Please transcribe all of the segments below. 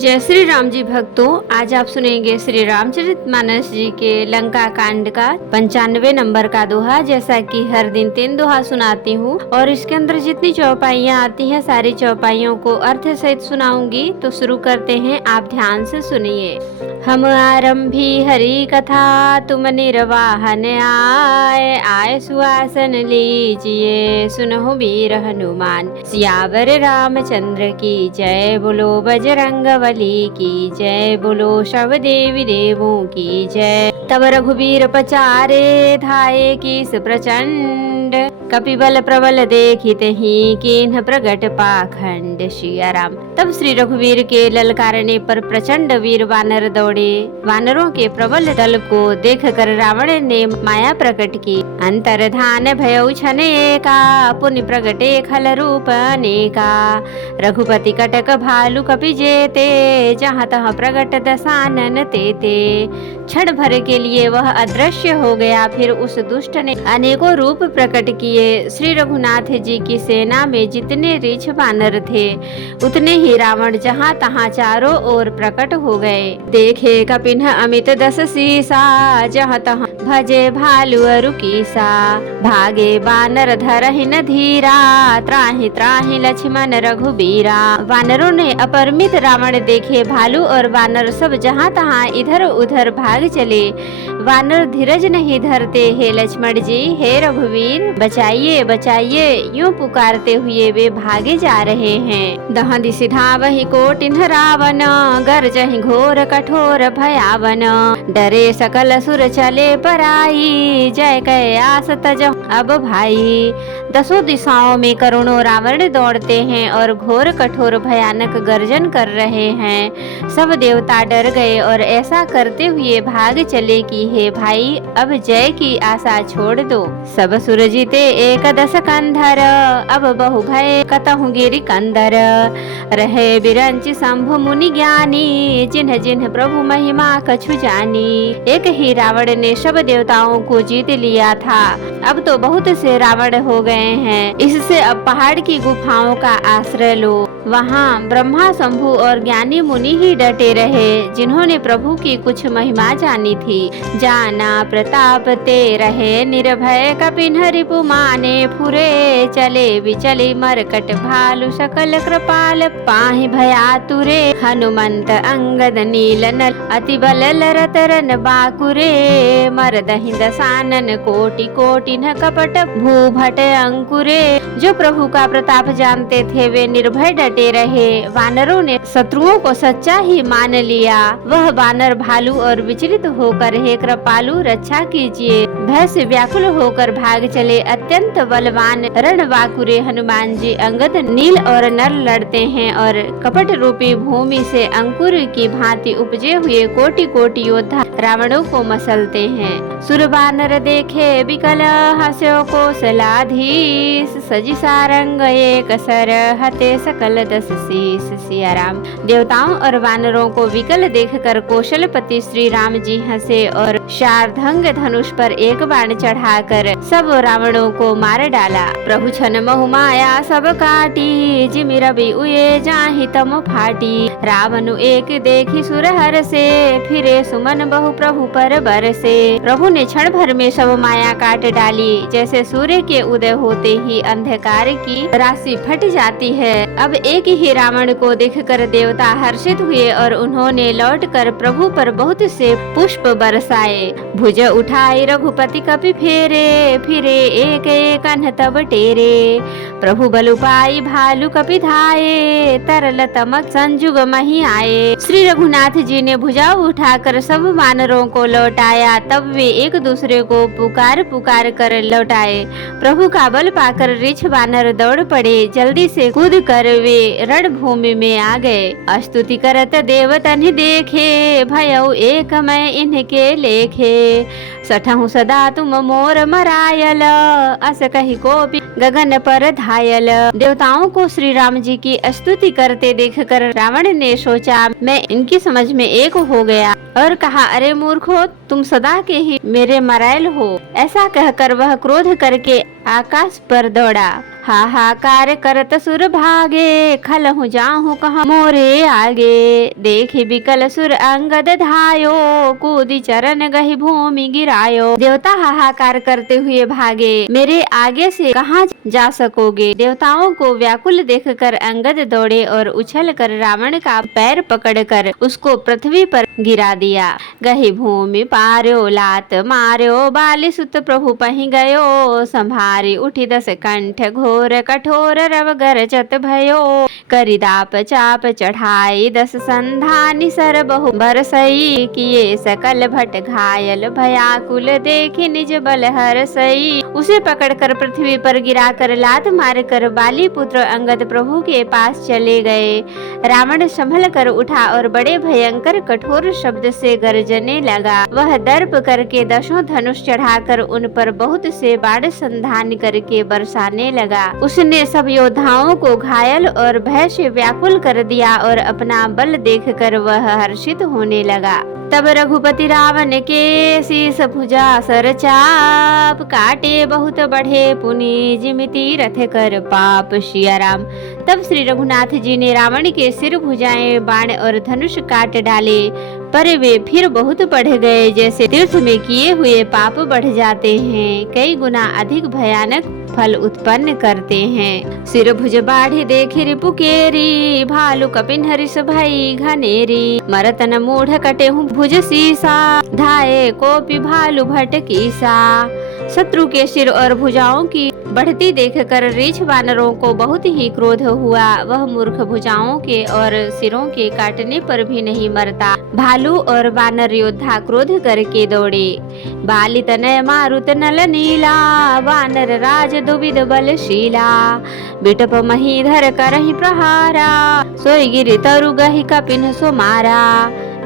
जय श्री राम जी भक्तों, आज आप सुनेंगे श्री रामचरितमानस जी के लंका कांड का 95 नंबर का दोहा। जैसा कि हर दिन 3 दोहा सुनाती हूँ और इसके अंदर जितनी चौपाइयाँ आती हैं सारी चौपाइयों को अर्थ सहित सुनाऊंगी। तो शुरू करते हैं, आप ध्यान से सुनिए। हम आरंभी हरि कथा, तुम निर्वाहन आए सुआसन लीजिए, सुनहु वीर हनुमान सियावर रामचंद्र की जय। बोलो बजरंग बली की जय, बोलो शव देवी देवों की जय। तब रघुवीर पचारे धाये कीस प्रचंड, कपिबल प्रबल देखित ही कीन्ह प्रगट पाखंड। सिया राम। तब श्री रघुवीर के ललकारने पर प्रचंड वीर वानर दौड़े। वानरों के प्रबल दल को देखकर रावण ने माया प्रकट की। अंतर्धान भयउ छनेका, पुनि प्रगटे खल रूप अनेका। रघुपति कटक भालु कपि जेते, जहाँ तहाँ प्रगट दसानन तेते। क्षण भर के लिए वह अदृश्य हो गया। फिर उस दुष्ट ने अनेकों रूप प्रकट किए। श्री रघुनाथ जी की सेना में जितने रीछ वानर थे उतने ही रावण जहाँ तहाँ चारों ओर प्रकट हो गए। देखे कपिन्ह अमित दस सीसा, जहाँ तहाँ भजे भालु अरु कीसा। भागे बानर धरहि न धीरा, त्राहि त्राहि लक्ष्मण रघुबीरा। वानरों ने अपरिमित रावण देखे। भालू और वानर सब जहाँ तहाँ इधर उधर भाग चले। वानर धीरज नहीं धरते। हे लक्ष्मण जी, हे रघुवीर, बचाइए बचाइए, यूं पुकारते हुए वे भागे जा रहे हैं। दहंदी सिधा वही कोटिन्ह रावण, गर्जहि घोर कठोर भयावन। डरे सकल सुर चले पराई, जय कयास तजहु अब भाई। 10 दिशाओं में करोड़ों रावण दौड़ते हैं और घोर कठोर भयानक गर्जन कर रहे हैं। सब देवता डर गए और ऐसा करते हुए भाग चले कि हे भाई, अब जय की आशा छोड़ दो। सब सुर जीते एकदस कंधर, अब बहु भय कतहु गिरि कंदर। रहे बिरंचि शंभु मुनि ज्ञानी, जिन्ह जिन्ह प्रभु महिमा कछु जानी। एक ही रावण ने सब देवताओं को जीत लिया था, अब तो बहुत से रावण हो गए हैं। इससे अब पहाड़ की गुफाओं का आश्रय लो। वहाँ ब्रह्मा, शंभु और ज्ञानी मुनि ही डटे रहे, जिन्होंने प्रभु की कुछ महिमा जानी थी। जाना प्रताप ते रहे निर्भय, कपिन्ह रिपु माने फुरे। चले विचले मरकट भालु, सकल कृपाल पाहि भयातुरे। हनुमंत अंगद नील नल, अति बल लरत रन बाकुरे। मरदहि दसानन कोटि कोटिन्ह, कपट भूभट अंकुरे। जो प्रभु का प्रताप जानते थे वे निर्भय डटे रहे। वानरों ने शत्रुओं को सच्चा ही मान लिया। वह वानर भालू और विचलित होकर, हे कृपालु रक्षा कीजिए, भय से व्याकुल होकर भाग चले। अत्यंत बलवान रणबांकुरे हनुमान जी अंगद, नील और नर लड़ते हैं और कपट रूपी भूमि से अंकुर की भांति उपजे हुए कोटि कोटि योद्धा रावणों को मसलते हैं। सुर वानर देखे विकल, हस्यो कौशलाधीश। सजी सारंग एक सर, हते सकल 10 शीश। सिया राम। देवताओं और वानरों को विकल देखकर कौशलपति श्री राम जी हंसे और शार्धंग धनुष पर एक बाण चढ़ाकर सब रावणों को मार डाला। प्रभु छन महु माया सब काटी, जिमि रवि उये जाहि तम फाटी। रावण एक देखी सुर हर से, फिरे सुमन बहु प्रभु पर बरसे। प्रभु ने क्षण भर में सब माया काट डाली। जैसे सूर्य के उदय होते ही अंधकार की राशि फट जाती है। अब एक ही रावण को देखकर देवता हर्षित हुए और उन्होंने लौटकर प्रभु पर बहुत से पुष्प बरसाए। भुज उठाई रघुपति कपि फेरे, फिरे एक एक अन्न तब टेरे। प्रभु बल पाई भालु कपि धाये, तरल तमक संजुग मही आए। श्री रघुनाथ जी ने भुजा उठाकर सब वानरों को लौटाया। तब वे एक दूसरे को पुकार पुकार कर लौटाए। प्रभु का बल पाकर रीछ वानर दौड़ पड़े। जल्दी से कूद कर वे रणभूमि में आ गए। स्तुति करत देवतन देखे, भयउ एक मैं इनके लेखे। सठहु सदा तुम मोर मरायल, अस कहि कोपि गगन पर धायल। देवताओं को श्री राम जी की स्तुति करते देखकर रावण ने सोचा मैं इनकी समझ में एक हो गया और कहा, अरे मूर्खो, तुम सदा के ही मेरे मरायल हो। ऐसा कहकर वह क्रोध करके आकाश पर दौड़ा। हाहाकार करत सुर भागे, खलहु जाहु कहाँ मोरे आगे। देखि बिकल सुर अंगद धायो, कूदी चरण गहि भूमि गिरायो। देवता हाहाकार करते हुए भागे, मेरे आगे से कहाँ जा सकोगे। देवताओं को व्याकुल देखकर अंगद दौड़े और उछल कर रावण का पैर पकड़कर उसको पृथ्वी पर गिरा दिया। गहि भूमि पार्यो, लात मार्यो, बाली सुत प्रभु पहि गयो। संभारी उठी दस कंठ घोर, कठोर रव गरजत भयो। करिदाप चाप चढ़ाई, दस संधानी सर बहु बरसई। किए सकल भट घायल, भयाकुल देखी निज बल हरसई। उसे पकड़कर पृथ्वी पर गिराकर लात मारकर बाली पुत्र अंगद प्रभु के पास चले गए। रावण संभल कर उठा और बड़े भयंकर कठोर शब्द से गर्जने लगा। वह दर्प करके दसों धनुष चढ़ाकर उन पर बहुत से बाण संधान करके बरसाने लगा। उसने सब योद्धाओं को घायल और भय से व्याकुल कर दिया और अपना बल देखकर वह हर्षित होने लगा। तब रघुपति रावण के शीस भुजा सर चाप, काटे बहुत बढ़े पुनि जिमिति रथ कर पाप। सिया राम। तब श्री रघुनाथ जी ने रावण के सिर भुजाएं बाण और धनुष काट डाले, पर वे फिर बहुत बढ़ गए। जैसे तीर्थ में किए हुए पाप बढ़ जाते हैं, कई गुना अधिक भयानक फल उत्पन्न करते हैं। सिर भुज बाढ़ी देखि रिपु केरी, भालू कपिन हरिष भई घनेरी। मरतन मूढ़ कटे हूँ भुज सीसा, धाये कोपि भालू भट कीसा। शत्रु के सिर और भुजाओं की बढ़ती देखकर रीछ वानरों को बहुत ही क्रोध हुआ। वह मूर्ख भुजाओं के और सिरों के काटने पर भी नहीं मरता। भालू और वानर योद्धा क्रोध करके दौड़े। बाली तनय मारुत नल नीला, वानर राज दुविध बलशीला। बिटप महीधर करहि प्रहारा, सोई गिरि तरु गहि कपिन सो मारा।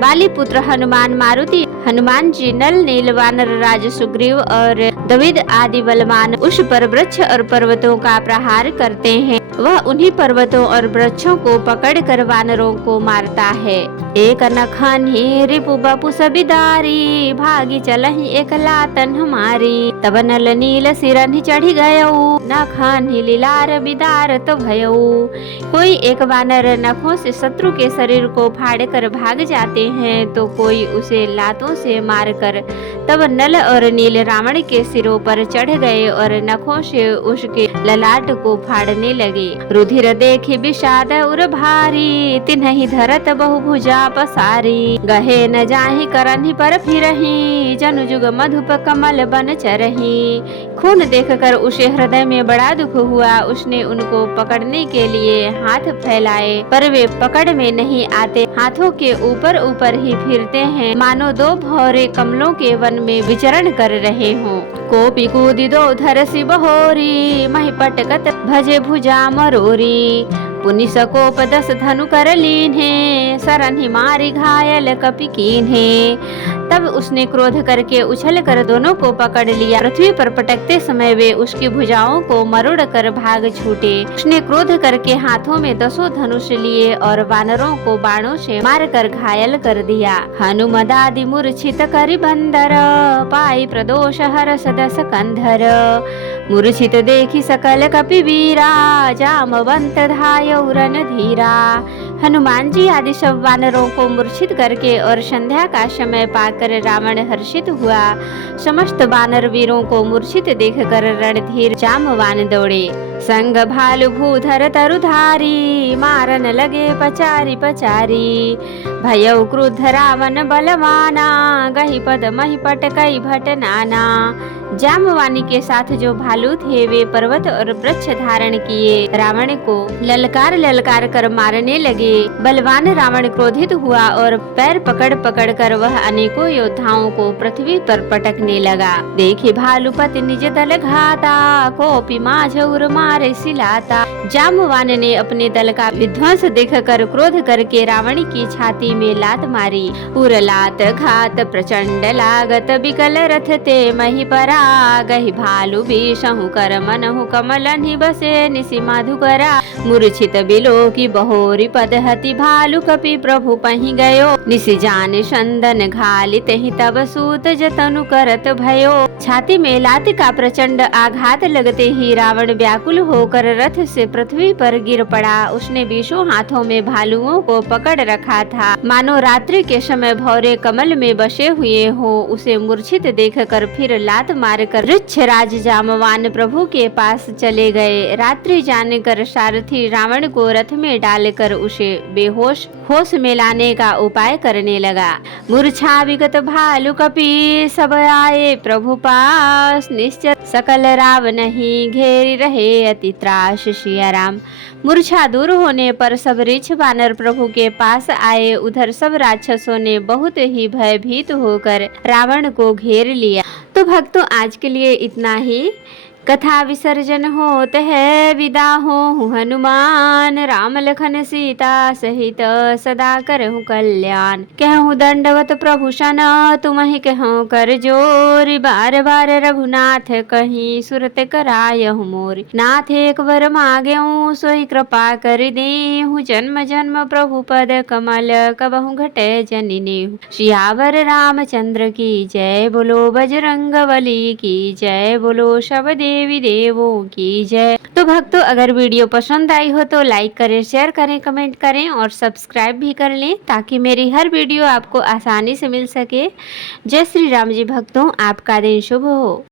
बाली पुत्र हनुमान मारुति हनुमान जी नल नील वानर राज सुग्रीव और द्विविद आदि बलवान उस पर वृक्ष और पर्वतों का प्रहार करते हैं। वह उन्हीं पर्वतों और वृक्षों को पकड़कर वानरों को मारता है। एक नखनि रिपु बपु सबिदारी, भागी चलहि एक लातन हमारी। तब नल नील सिरनि चढ़ी गयऊ, नखनि लीलार बिदार तो भयऊ। कोई एक वानर नखों से शत्रु के शरीर को फाड़कर भाग जाते हैं, तो कोई उसे लातों से मारकर तब नल और नील रावण के सिरों पर चढ़ गए और नखों से उसके ललाट को फाड़ने लगे। रुधिर देखी विषाद उर भारी, तिन्हि धरत बहुभुजा पसारी। गहे न जाहि करहि पर फिरहि, जनु जुग मधुप कमल बन चरहि। खून देखकर उसे हृदय में बड़ा दुख हुआ। उसने उनको पकड़ने के लिए हाथ फैलाए, पर वे पकड़ में नहीं आते। हाथों के ऊपर ऊपर ही फिरते हैं, मानो दो भौरे कमलों के वन में विचरण कर रहे हों। कोपि कूदि दो धरसी बहोरी, महि पटकत भजे भुजा मरोरी। पुनि सकोप दस धनु कर लीन्हे, सरन मारी घायल कपि कीन्हे। तब उसने क्रोध करके उछल कर दोनों को पकड़ लिया। पृथ्वी पर पटकते समय वे उसकी भुजाओं को मरोड़ कर भाग छूटे। उसने क्रोध करके हाथों में दसों धनुष लिए और वानरों को बाणों से मारकर घायल कर दिया। हनुमदादि मूर्छित करि बंदर, पाई प्रदोष हरस दस कंधर। मूर्छित देखी सकल कपि वीरा, जामवंत धायौ रणधीरा। हनुमान जी आदि सब वानरों को मूर्छित करके और संध्या का समय पाकर रावण हर्षित हुआ। समस्त वानर वीरों को मूर्छित देखकर रणधीर जामवान दौड़े। संग भालु भूधर तरुधारी, मारन लगे पचारी पचारी। भयउ क्रुद्ध रावण बलवाना, गहि पद महि पटकई भट नाना। जामवानी के साथ जो भालू थे वे पर्वत और वृक्ष धारण किए रावण को ललकार ललकार कर मारने लगे। बलवान रावण क्रोधित हुआ और पैर पकड़ पकड़ कर वह अनेकों योद्धाओं को पृथ्वी पर पटकने लगा। देखी भालुपति निज दल घाता, कोपि माझ उर मारे सिलाता। जामवान ने अपने दल का विध्वंस देखकर क्रोध करके रावण की छाती में लात मारी। उर लात घात प्रचंड लागत बिकल रथ ते मही परागहि भालु भीषहु कर मनहु कमलनि बसे निसि माधुकरा। मूर्छित बिलो की बहोरी पद हति भालु कपि प्रभु पहि गयो। निसि जान चंदन घालित ही तब सूत जतनु करत भयो। छाती में लात का प्रचंड आघात लगते ही रावण व्याकुल होकर रथ से पृथ्वी पर गिर पड़ा। उसने 20 हाथों में भालुओं को पकड़ रखा था, मानो रात्रि के समय भौरे कमल में बसे हुए हो। उसे मूर्छित देखकर फिर लात मारकर वृक्षराज जामवान प्रभु के पास चले गए। रात्रि जानकर सारथी रावण को रथ में डालकर उसे बेहोश होश में लाने का उपाय करने लगा। मूर्छा विगत भालु कपि सब आए प्रभु पास, निश्चय सकल रावण ही घेरी रहे अति त्रास सिया राम। मूर्छा दूर होने पर सब ऋक्ष वानर प्रभु के पास आए। उधर सब राक्षसों ने बहुत ही भयभीत होकर रावण को घेर लिया। तो भक्तों, आज के लिए इतना ही। कथा विसर्जन होत है, विदा हो हनुमान। राम लखन सीता सहित सदा करहु कल्याण। कहूँ दंडवत प्रभु सन, तुमहि कहूँ कर जोर। बार बार रघुनाथ कहीं सुरत करायहु मोर। नाथ एक वर मांगेऊ, सोई कृपा कर देहु। जन्म जन्म प्रभु पद कमल, कबहु घटे जनिनेहु। सियावर रामचंद्र की जय, बोलो बजरंगबली की जय, बोलो सब देवी देवों की जय। तो भक्तों, अगर वीडियो पसंद आई हो तो लाइक करें, शेयर करें, कमेंट करें और सब्सक्राइब भी कर लें, ताकि मेरी हर वीडियो आपको आसानी से मिल सके। जय श्री राम जी। भक्तों, आपका दिन शुभ हो।